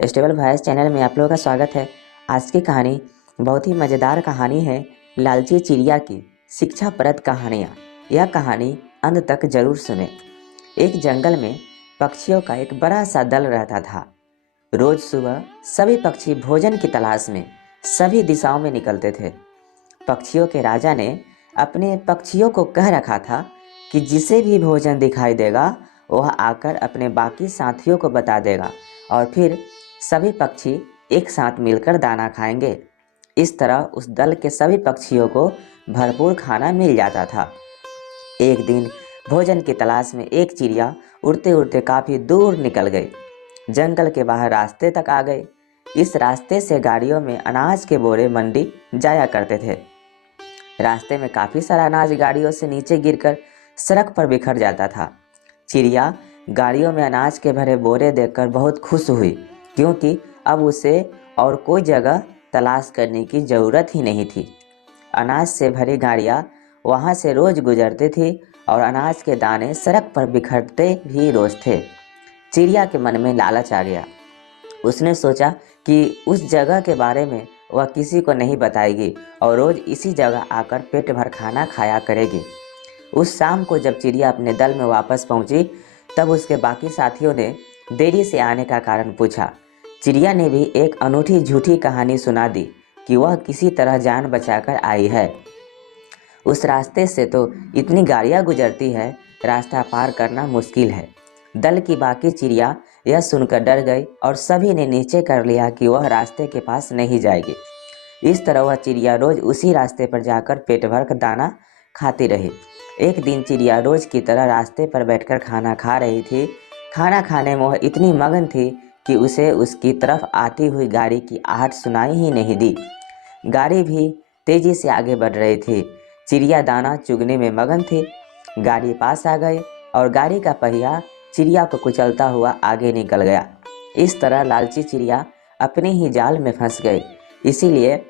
Stable voice channel में आप लोगों का स्वागत है। आज की कहानी बहुत ही मज़ेदार कहानी है, लालची चिड़िया की शिक्षाप्रद कहानियाँ। यह कहानी अंत तक जरूर सुने। एक जंगल में पक्षियों का एक बड़ा सा दल रहता था। रोज सुबह सभी पक्षी भोजन की तलाश में सभी दिशाओं में निकलते थे। पक्षियों के राजा ने अपने पक्षियों को कह रखा था कि जिसे भी भोजन दिखाई देगा वह आकर अपने बाकी साथियों को बता देगा और फिर सभी पक्षी एक साथ मिलकर दाना खाएंगे। इस तरह उस दल के सभी पक्षियों को भरपूर खाना मिल जाता था। एक दिन भोजन की तलाश में एक चिड़िया उड़ते उड़ते काफ़ी दूर निकल गई। जंगल के बाहर रास्ते तक आ गई। इस रास्ते से गाड़ियों में अनाज के बोरे मंडी जाया करते थे। रास्ते में काफ़ी सारा अनाज गाड़ियों से नीचे गिरकर सड़क पर बिखर जाता था। चिड़िया गाड़ियों में अनाज के भरे बोरे देखकर बहुत खुश हुई, क्योंकि अब उसे और कोई जगह तलाश करने की ज़रूरत ही नहीं थी। अनाज से भरी गाड़ियाँ वहाँ से रोज़ गुजरती थी और अनाज के दाने सड़क पर बिखरते भी रोज़ थे। चिड़िया के मन में लालच आ गया। उसने सोचा कि उस जगह के बारे में वह किसी को नहीं बताएगी और रोज़ इसी जगह आकर पेट भर खाना खाया करेगी। उस शाम को जब चिड़िया अपने दल में वापस पहुंची, तब उसके बाकी साथियों ने देरी से आने का कारण पूछा। चिड़िया ने भी एक अनूठी झूठी कहानी सुना दी कि वह किसी तरह जान बचाकर आई है। उस रास्ते से तो इतनी गाड़ियाँ गुजरती है, रास्ता पार करना मुश्किल है। दल की बाकी चिड़िया यह सुनकर डर गई और सभी ने निश्चय कर लिया कि वह रास्ते के पास नहीं जाएगी। इस तरह वह चिड़िया रोज उसी रास्ते पर जाकर पेट भर कर दाना खाती रही। एक दिन चिड़िया रोज की तरह रास्ते पर बैठकर खाना खा रही थी। खाना खाने में वह इतनी मगन थी कि उसे उसकी तरफ आती हुई गाड़ी की आहट सुनाई ही नहीं दी। गाड़ी भी तेजी से आगे बढ़ रही थी। चिड़िया दाना चुगने में मगन थी। गाड़ी पास आ गई और गाड़ी का पहिया चिड़िया को कुचलता हुआ आगे निकल गया। इस तरह लालची चिड़िया अपने ही जाल में फंस गई। इसीलिए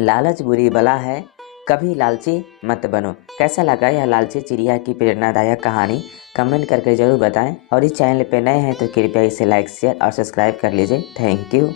लालच बुरी बला है, कभी लालची मत बनो। कैसा लगा यह लालची चिड़िया की प्रेरणादायक कहानी? कमेंट करके ज़रूर बताएं और इस चैनल पे नए हैं तो कृपया इसे लाइक शेयर और सब्सक्राइब कर लीजिए। Thank you.